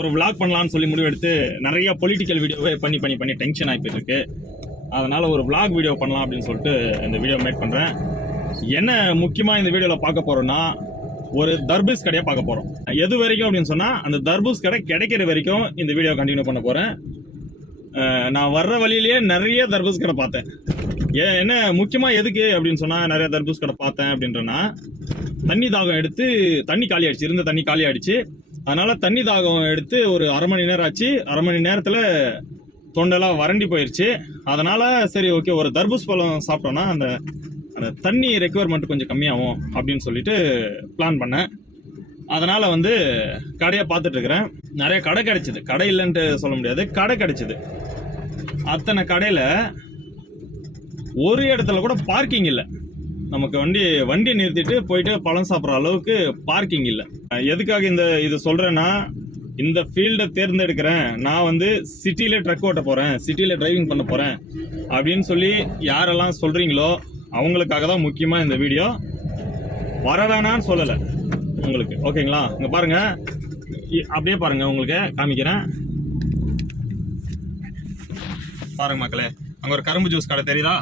ஒரு vlog பண்ணலாம்னு சொல்லி முடிவு எடுத்து நிறைய பொலிட்டிக்கல் வீடியோவே பண்ணி டென்ஷன் ஆகிட்டு இருக்கு. அதனால ஒரு vlog வீடியோ பண்ணலாம் அப்படின்னு சொல்லிட்டு இந்த வீடியோ மேக் பண்ணுறேன். என்ன முக்கியமாக இந்த வீடியோவில் பார்க்க போகிறோன்னா, ஒரு தர்பூஸ் கடையை பார்க்க போகிறோம். எது வரைக்கும் அப்படின்னு சொன்னால், அந்த தர்பூஸ் கடை கிடைக்கிற வரைக்கும் இந்த வீடியோ கண்டினியூ பண்ண போகிறேன். நான் வர்ற வழியிலேயே நிறைய தர்பூஸ் கடை பார்த்தேன். என்ன முக்கியமாக எதுக்கு அப்படின்னு சொன்னால், நிறைய தர்பூஸ் கடை பார்த்தேன் அப்படின்றனா, தண்ணி தாகம் எடுத்து தண்ணி காலி ஆயிடுச்சு, இருந்த தண்ணி காலி ஆயிடுச்சு. அதனால தண்ணி தாகம் எடுத்து ஒரு அரை மணி நேரம் ஆச்சு. அரை மணி நேரத்தில் தொண்டெல்லாம் வறண்டி போயிடுச்சு. அதனால சரி ஓகே, ஒரு தர்பூஸ் பழம் சாப்பிட்டோன்னா அந்த அந்த தண்ணி ரெக்குவயர்மெண்ட் கொஞ்சம் கம்மியாகும் அப்படின்னு சொல்லிட்டு பிளான் பண்ணேன். அதனால கடையை பார்த்துட்டு இருக்கிறேன். நிறைய கடை கிடைச்சிது, கடை இல்லைன்ட்டு சொல்ல முடியாது, கடை கிடைச்சிது. அத்தனை கடையில் ஒரு இடத்துல கூட பார்க்கிங் இல்லை. நமக்கு வண்டி நிறுத்திட்டு போயிட்டு பழம் சாப்பிட்ற அளவுக்கு பார்க்கிங் இல்லை. எதுக்காக இது சொல்கிறேன்னா, இந்த ஃபீல்டை தேர்ந்தெடுக்கிறேன், நான் சிட்டியிலே ட்ரக் ஓட்ட போகிறேன், சிட்டியில் டிரைவிங் பண்ண போகிறேன் அப்படின்னு சொல்லி யாரெல்லாம் சொல்கிறீங்களோ அவங்களுக்காக தான் முக்கியமாக இந்த வீடியோ. வர வேணான்னு சொல்லலை உங்களுக்கு, ஓகேங்களா? இங்கே பாருங்கள், அப்படியே பாருங்கள், உங்களுக்கு காமிக்கிறேன் பாருங்க மக்களே. அங்கே ஒரு கரும்பு ஜூஸ் கடை தெரியுதா?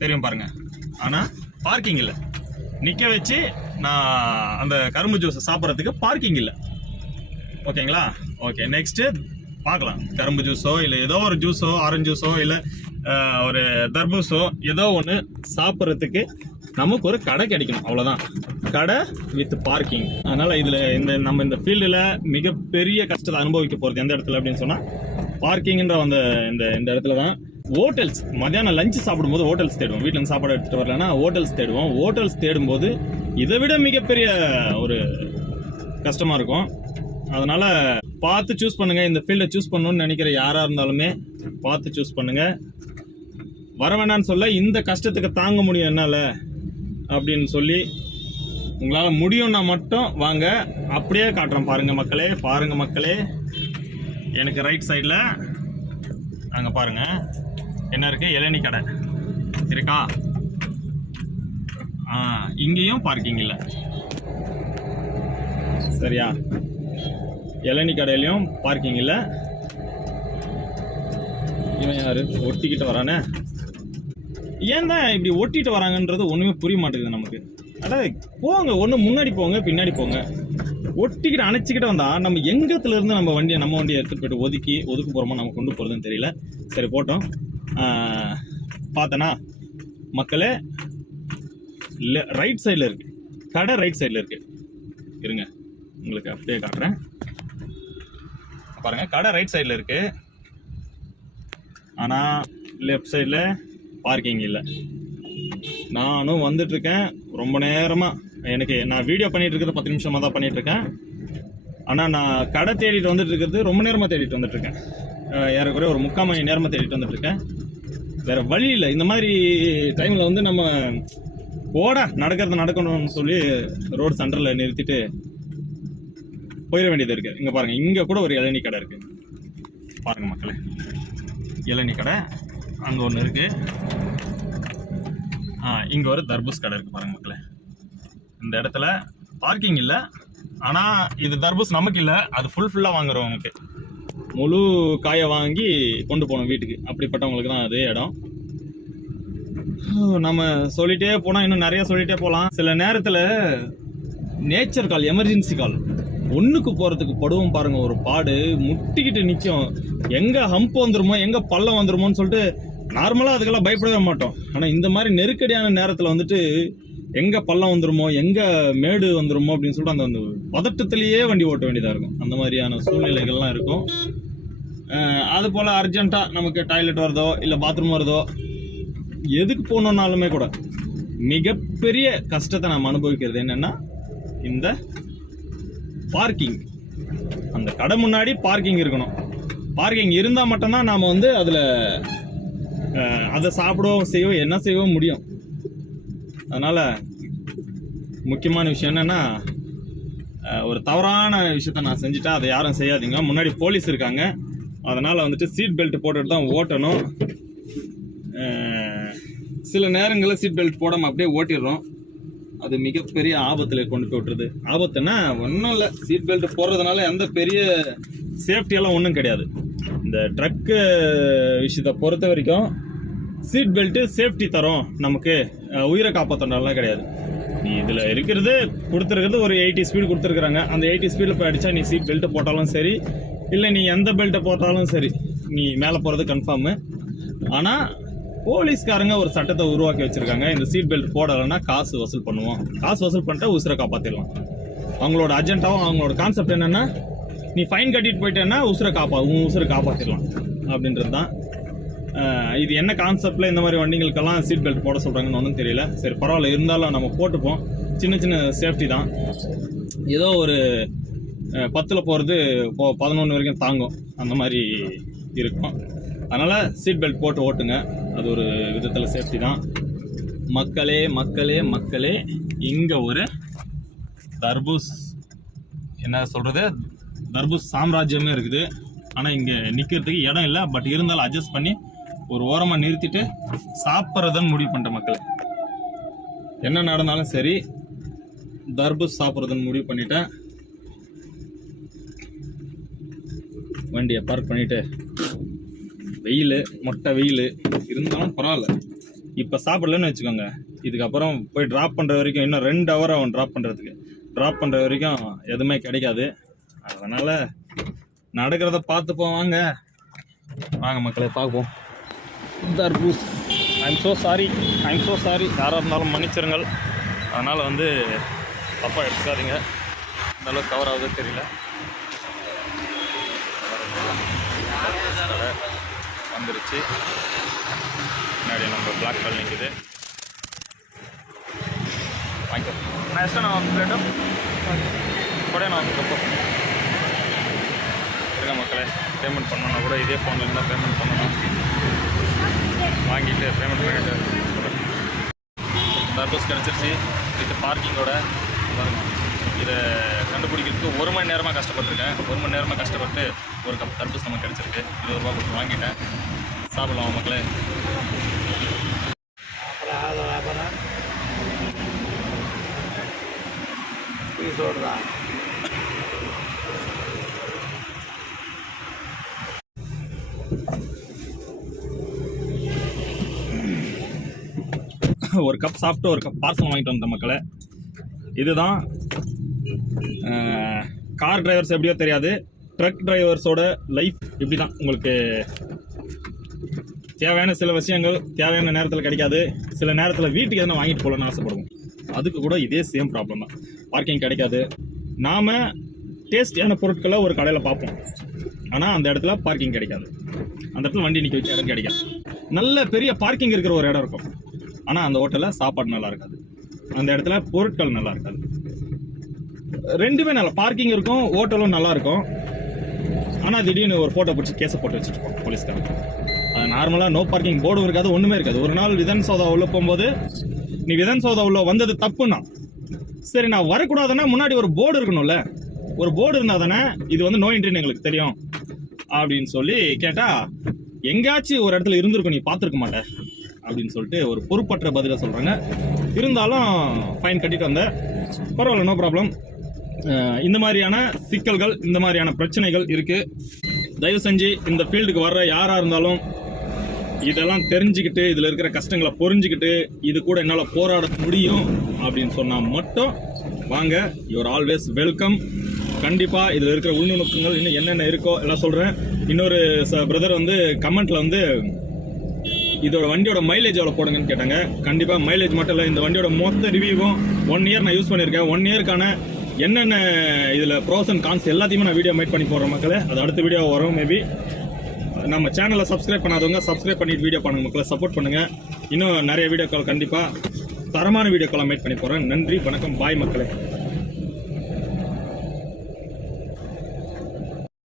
தெரியும் பாருங்க. ஆனால் பார்க்கிங் இல்லை. நிற்க வச்சு நான் அந்த கரும்பு ஜூஸை சாப்பிட்றதுக்கு பார்க்கிங் இல்லை. ஓகேங்களா? ஓகே, நெக்ஸ்ட்டு பார்க்கலாம். கரும்பு ஜூஸோ இல்லை ஏதோ ஒரு ஜூஸோ, ஆரஞ்சு ஜூஸோ இல்லை ஒரு தர்பூஸோ ஏதோ ஒன்று சாப்பிட்றதுக்கு நமக்கு ஒரு கடை கிடைக்கணும், அவ்வளோதான். கடை வித் பார்க்கிங். அதனால் இதில் நம்ம இந்த ஃபீல்டில் மிகப்பெரிய கஷ்டத்தை அனுபவிக்க போகிறது எந்த இடத்துல அப்படின்னு சொன்னால், பார்க்கிங்கிற இந்த இடத்துல தான். ஹோட்டல்ஸ் மத்தியானம் லஞ்சு சாப்பிடும்போது ஹோட்டல்ஸ் தேடுவோம். வீட்டில் சாப்பாடு எடுத்துகிட்டு வரலன்னா ஹோட்டல்ஸ் தேடுவோம். ஹோட்டல்ஸ் தேடும்போது இதை விட மிகப்பெரிய ஒரு கஷ்டமாக இருக்கும். அதனால் பார்த்து சூஸ் பண்ணுங்கள். இந்த ஃபீல்டை சூஸ் பண்ணணும்னு நினைக்கிற யாராக இருந்தாலுமே பார்த்து சூஸ் பண்ணுங்கள். வர வேண்டான்னு சொல்ல, இந்த கஷ்டத்துக்கு தாங்க முடியும் என்னால் அப்படின்னு சொல்லி உங்களால் முடியும்னா மட்டும் வாங்க. அப்படியே காட்டுறேன் பாருங்கள் மக்களே. எனக்கு ரைட் சைடில் அங்கே பாருங்கள் என்ன இருக்குது, இளநீ கடை இருக்கா? இங்கேயும் பார்க்கிங் இல்லை, சரியா? இளநீ கடையிலையும் பார்க்கிங் இல்லை. இவன் யாரு ஒட்டிக்கிட்டு வரானே? ஏன் தான் இப்படி ஒட்டிட்டு வராங்கன்றது ஒன்றுமே புரிய மாட்டேங்குது நமக்கு. அதாவது போங்க, ஒன்று முன்னாடி போங்க, பின்னாடி போங்க. ஒட்டிக்கிட்டு அணைச்சிக்கிட்டு வந்தா நம்ம எங்கத்துலேருந்து நம்ம வண்டியை எடுத்துகிட்டு போய்ட்டு ஒதுக்கு போகிறோமோ நம்ம கொண்டு போகிறதுன்னு தெரியல. சரி போட்டோம். பார்த்தனா மக்களே, இல்லை ரைட் சைடில் இருக்குது கடை, ரைட் சைடில் இருக்குது. இருங்க உங்களுக்கு அப்படியே காட்டுறேன் பாருங்கள். கடை ரைட் சைடில் இருக்குது, ஆனால் லெஃப்ட் சைடில் பார்க்கிங் இல்லை. நானும் வந்துட்டுருக்கேன் ரொம்ப நேரமாக. நான் வீடியோ பண்ணிகிட்டு இருக்கிறது 10 நிமிஷமாக தான் பண்ணிகிட்ருக்கேன். ஆனால் நான் கடை தேடிட்டு வந்துட்டு இருக்கிறது ரொம்ப நேரமாக தேடிட்டு வந்துட்டுருக்கேன். ஏறக்குறைய ஒரு 3/4 மணி நேரமாக தேடிட்டு வந்துட்டுருக்கேன். வேறு வழி இல்லை. இந்த மாதிரி டைமில் நம்ம நடக்கணும்னு சொல்லி ரோடு சென்டரில் நிறுத்திட்டு போயிட வேண்டியது இருக்குது. இங்கே பாருங்கள், இங்கே கூட ஒரு இளநீ கடை இருக்குது. பாருங்கள் மக்களே, இளநீ கடை அங்கே ஒன்று இருக்குது. இங்கே ஒரு தர்பூஸ் கடை இருக்குது பாருங்கள் மக்களே. இந்த இடத்துல பார்க்கிங் இல்லை. ஆனால் இது தர்பூஸ் நமக்கு இல்லை, அது ஃபுல்லாக வாங்குறவங்களுக்கு. முழு காயை வாங்கி கொண்டு போகணும் வீட்டுக்கு, அப்படிப்பட்டவங்களுக்கு தான் அதே இடம். நம்ம சொல்லிகிட்டே போனால் இன்னும் நிறைய சொல்லிகிட்டே போகலாம். சில நேரத்தில் நேச்சர் கால், எமர்ஜென்சி கால், ஒன்றுக்கு போகிறதுக்கு படுவோம் பாருங்கள், ஒரு பாடு முட்டிக்கிட்டு நிற்கும். எங்கே ஹம்ப் வந்துருமோ, எங்கே பள்ளம் வந்துருமோன்னு சொல்லிட்டு நார்மலாக அதுக்கெல்லாம் பயப்படவே மாட்டோம். ஆனால் இந்த மாதிரி நெருக்கடியான நேரத்தில் எங்கே பள்ளம் வந்துருமோ, எங்கே மேடு வந்துருமோ அப்படின்னு சொல்லிட்டு அந்த பதட்டத்திலேயே வண்டி ஓட்ட வேண்டியதாக இருக்கும். அந்த மாதிரியான சூழ்நிலைகள்லாம் இருக்கும். அதுபோல் அர்ஜென்ட்டாக நமக்கு டாய்லெட் வருதோ இல்லை பாத்ரூம் வருதோ, எதுக்கு போகணுன்னாலுமே கூட மிகப்பெரிய கஷ்டத்தை நாம் அனுபவிக்கிறது என்னென்னா இந்த பார்க்கிங். அந்த கடை முன்னாடி பார்க்கிங் இருக்கணும். பார்க்கிங் இருந்தால் மட்டும்தான் நாம் அதில் அதை சாப்பிடவும் செய்வோம், என்ன செய்யவும் முடியும். அதனால் முக்கியமான விஷயம் என்னென்னா, ஒரு தவறான விஷயத்த நான் செஞ்சுட்டா அதை யாரும் செய்யாதீங்க. முன்னாடி போலீஸ் இருக்காங்க, அதனால் சீட் பெல்ட் போட்டுட்டு தான் ஓட்டணும். சில நேரங்களில் சீட் பெல்ட் போடாமல் அப்படியே ஓட்டிடுறோம். அது மிகப்பெரிய ஆபத்தில் கொண்டு போய் விட்டுருது. ஆபத்துன்னா ஒன்றும் இல்லை, சீட் பெல்ட் போடுறதுனால எந்த பெரிய சேஃப்டியெல்லாம் ஒன்றும் கிடையாது. இந்த ட்ரக்கு விஷயத்தை பொறுத்த வரைக்கும் சீட் பெல்ட்டு சேஃப்டி தரும், நமக்கு உயிரை காப்பாற்றலாம் கிடையாது. நீ இதில் இருக்கிறது கொடுத்துருக்கிறது ஒரு 80 ஸ்பீடு கொடுத்துருக்குறாங்க. அந்த 80 ஸ்பீடில் போய் அடித்தா நீ சீட் பெல்ட்டை போட்டாலும் சரி, இல்லை நீ எந்த பெல்ட்டை போட்டாலும் சரி, நீ மேலே போகிறது கன்ஃபார்மு. ஆனால் போலீஸ்காரங்க ஒரு சட்டத்தை உருவாக்கி வச்சுருக்காங்க, இந்த சீட் பெல்ட் போடலைன்னா காசு வசூல் பண்ணுவோம், காசு வசூல் பண்ணிட்டா உசுரை காப்பாற்றிடலாம். அவங்களோட அஜெண்டாவும் அவங்களோட கான்செப்ட் என்னென்னா, நீ ஃபைன் கட்டிட்டு போயிட்டேன்னா உசுரை உசுரை காப்பாற்றிடலாம் அப்படின்றது தான். இது என்ன கான்செப்டில் இந்த மாதிரி வண்டிகளுக்கெல்லாம் சீட் பெல்ட் போட சொல்கிறாங்கன்னு ஒன்றும் தெரியல. சரி பரவாயில்ல, இருந்தாலும் நம்ம போட்டுப்போம். சின்ன சின்ன சேஃப்டி தான். ஏதோ ஒரு 10ல் போகிறது 11 வரைக்கும் தாங்கும், அந்த மாதிரி இருக்கும். அதனால் சீட் பெல்ட் போட்டு ஓட்டுங்க, அது ஒரு விதத்தில் சேஃப்டி தான். மக்களே மக்களே மக்களே, இங்கே ஒரு தர்பூஸ் என்ன சொல்கிறது, தர்பூஸ் சாம்ராஜ்யமே இருக்குது. ஆனால் இங்கே நிற்கிறதுக்கு இடம் இல்லை. பட் இருந்தாலும் அட்ஜஸ்ட் பண்ணி ஒரு ஓரமாக நிறுத்திட்டு சாப்பிட்றதுன்னு முடிவு பண்ணிட்ட மக்கள். என்ன நடந்தாலும் சரி தர்பூஸ் சாப்பிட்றதுன்னு முடிவு பண்ணிட்டேன். வண்டியை பார்க் பண்ணிவிட்டு, வெயில் மொட்டை வெயில் இருந்தாலும் பரவாயில்ல, இப்போ சாப்பிடலன்னு வச்சுக்கோங்க, இதுக்கப்புறம் போய் ட்ராப் பண்ணுற வரைக்கும் இன்னும் 2 ஹவர் ஆகும். ட்ராப் பண்ணுற வரைக்கும் எதுவுமே கிடைக்காது. அதனால் நடக்கிறத பார்த்து போவாங்க. வாங்க மக்களே பார்ப்போம். தர்பூஸ் ஐம் ஸோ சாரி யாராக இருந்தாலும் மன்னிச்சிருங்கள். அதனால் வந்து தப்பாக எடுத்துக்காதீங்க. இந்த அளவுக்கு கவர் ஆகுது தெரியல. வந்துருச்சு, முன்னாடி நம்ம பிளாக் கல் நிற்குது. வாங்கிக்கோ. நான் எஸ்டா நான் பிளேட்டும் கூட நான் இருக்க மக்களே. பேமெண்ட் பண்ணணுன்னா கூட இதே ஃபோனில் இருந்தால் பேமெண்ட் பண்ணணும். வாங்கிட்டு பேமெண்ட் பண்ணிவிட்டு தர்பூஸ் கிடச்சிருச்சு. வித் பார்க்கிங்கோட பாருங்க. இதை கண்டுபிடிக்கிறதுக்கு 1 மணி நேரமாக கஷ்டப்பட்டுருக்கேன். 1 மணி நேரமாக கஷ்டப்பட்டு ஒரு கப் தர்பூஸ் நமக்கு கிடச்சிருக்கு. 20 ரூபா கொடுத்து வாங்கிட்டேன். சாப்பிடலாம் மக்களே. ஒரு கப் சாப்பிட்டு ஒரு கப் பார்சல் வாங்கிட்டு வந்த மக்களே. இதுதான் கார் டிரைவர்ஸ் எப்படியோ தெரியாது, ட்ரக் டிரைவர்ஸோட லைஃப் இப்படி தான். உங்களுக்கு தேவையான சில விஷயங்கள் தேவையான நேரத்தில் கிடைக்காது. சில நேரத்தில் வீட்டுக்கு எதனா வாங்கிட்டு போகலான்னு ஆசைப்படுவோம். அதுக்கு கூட இதே சேம் ப்ராப்ளம் தான். பார்க்கிங் கிடைக்காது. நாம் டேஸ்டியான பொருட்களை ஒரு கடையில் பார்ப்போம், ஆனால் அந்த இடத்துல பார்க்கிங் கிடைக்காது. அந்த இடத்துல வண்டி நிற்க வச்ச இடம் கிடைக்காது. நல்ல பெரிய பார்க்கிங் இருக்கிற ஒரு இடம் இருக்கும், ஆனால் அந்த ஹோட்டலில் சாப்பாடு நல்லா இருக்காது, அந்த இடத்துல பொருட்கள் நல்லா இருக்காது. ரெண்டுமே நல்லா பார்க்கிங் இருக்கும், ஹோட்டலும் நல்லா இருக்கும். ஆனால் திடீர்னு ஒரு ஃபோட்டோ பிடிச்சி கேஸை போட்டு வச்சுருப்போம் போலீஸ்காரங்க. அது நார்மலாக நோ பார்க்கிங் போர்டும் இருக்காது, ஒன்றுமே இருக்காது. ஒரு நாள் விதன் சௌதா உள்ளே போகும்போது, நீ விதன் சௌதா உள்ள வந்தது தப்புன்னா, சரி நான் வரக்கூடாதுன்னா முன்னாடி ஒரு போர்டு இருக்கணும்ல, ஒரு போர்டு இருந்தால் தானே இது வந்து நோ என்ட்ரின்னு எங்களுக்கு தெரியும் அப்படின்னு சொல்லி கேட்டால், எங்கேயாச்சும் ஒரு இடத்துல இருந்திருக்கும், நீ பார்த்துருக்க மாட்டேன் அப்படின்னு சொல்லிட்டு ஒரு பொறுப்பற்ற பதிலை சொல்கிறாங்க. இருந்தாலும் ஃபைன் கட்டிட்டு வந்தேன். பரவாயில்ல, நோ ப்ராப்ளம். இந்த மாதிரியான சிக்கல்கள், இந்த மாதிரியான பிரச்சனைகள் இருக்குது. தயவு செஞ்சு இந்த ஃபீல்டுக்கு வர்ற யாராக இருந்தாலும் இதெல்லாம் தெரிஞ்சுக்கிட்டு, இதில் இருக்கிற கஷ்டங்களை புரிஞ்சுக்கிட்டு, இது கூட என்னால் போராட முடியும் அப்படின்னு சொன்னால் மட்டும் வாங்க. You are always welcome. கண்டிப்பாக இதில் இருக்கிற உள்நுணுக்கங்கள் இன்னும் என்னென்ன இருக்கோ எல்லாம் சொல்கிறேன். இன்னொரு பிரதர் வந்து கமெண்ட்டில் வந்து இதோட வண்டியோட மைலேஜ் எவ்வளோ போடுங்கன்னு கேட்டாங்க. கண்டிப்பாக மைலேஜ் மட்டும் இல்லை, இந்த வண்டியோட மொத்த ரிவ்யூவும் 1 இயர் நான் யூஸ் பண்ணியிருக்கேன். 1 இயருக்கான என்னென்ன இதில் ப்ரோஸ் அண்ட் கான்ஸ் எல்லாத்தையுமே நான் வீடியோ மேக் பண்ணி போடுறேன் மக்களே. அது அடுத்த வீடியோ வரும் மேபி. நம்ம சேனலை சப்ஸ்கிரைப் பண்ணாதவங்க சப்ஸ்கிரைப் பண்ணிட்டு வீடியோ பண்ணுங்க மக்களை, சப்போர்ட் பண்ணுங்கள். இன்னும் நிறைய வீடியோக்கள் கண்டிப்பாக தரமான வீடியோக்கெல்லாம் மேக் பண்ணி போகிறேன். நன்றி, வணக்கம், பாய் மக்களே.